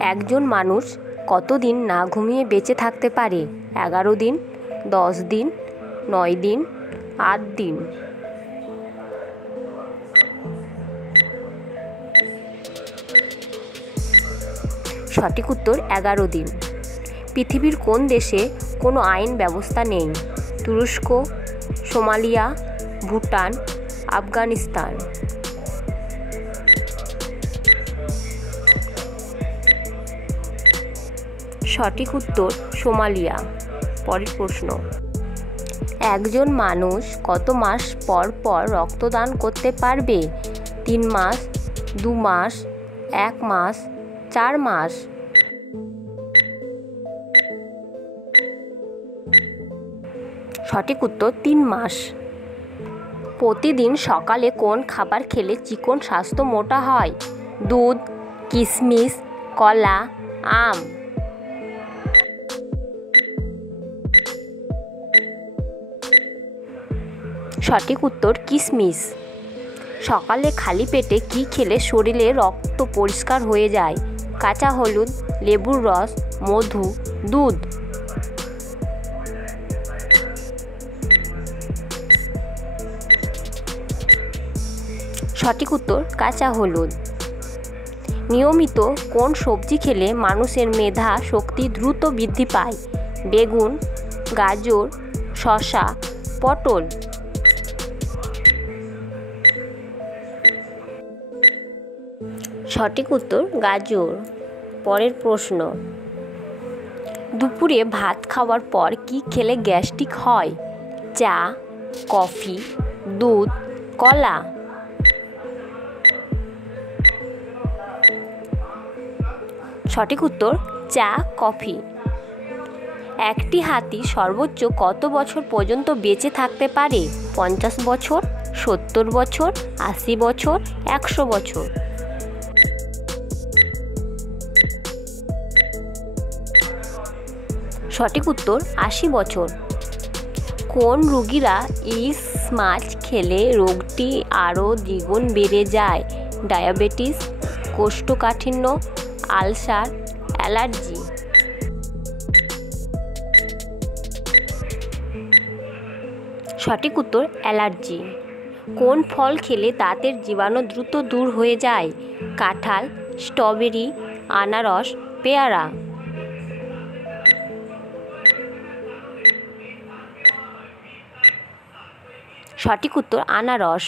একজন মানুষ কতদিন না ঘুমিয়ে বেঁচে থাকতে পারে? 11 দিন, 10 দিন, 9 দিন, 8 দিন। সঠিক উত্তর 11 দিন। পৃথিবীর কোন দেশে কোনো আইন ব্যবস্থা নেই? তুরস্ক, সোমালিয়া, ভুটান, আফগানিস্তান। সঠিক উত্তর সোমালিয়া। পরের প্রশ্ন, একজন মানুষ কত মাস পর পর রক্তদান করতে পারবে? 3 মাস, 2 মাস, 1 মাস, 4 মাস। সঠিক উত্তর 3 মাস। প্রতিদিন সকালে কোন খাবার খেলে চিকন স্বাস্থ্য মোটা হয়? দুধ, কিশমিশ, কলা, আম। সঠিক উত্তর কিশমিশ। সকালে খালি পেটে কি খেলে শরীরে রক্ত পরিষ্কার হয়ে যায়? কাঁচা হলুদ, লেবুর রস, মধু, দুধ। সঠিক উত্তর কাঁচা হলুদ। নিয়মিত কোন সবজি খেলে মানুষের মেধা শক্তি দ্রুত বৃদ্ধি পায়? বেগুন, গাজর, শসা, পটল। সঠিক উত্তর গাজর। পরের প্রশ্ন, দুপুরে ভাত খাওয়ার পর কি খেলে গ্যাস্ট্রিক হয়? চা, কফি, দুধ, কলা। সঠিক উত্তর চা, কফি। একটি হাতি সর্বোচ্চ কত বছর পর্যন্ত বেঁচে থাকতে পারে? 50 বছর, 70 বছর, 80 বছর, 100 বছর। সঠিক উত্তর 80 বছর। কোন রোগীরা ইলিশ মাছ খেলে রোগটি আরও দ্বিগুণ বেড়ে যায়? ডায়াবেটিস, কোষ্ঠকাঠিন্য, আলসার, অ্যালার্জি। সঠিক উত্তর অ্যালার্জি। কোন ফল খেলে দাঁতের জীবাণু দ্রুত দূর হয়ে যায়? কাঁঠাল, স্ট্রবেরি, আনারস, পেয়ারা। সঠিক উত্তর আনারস।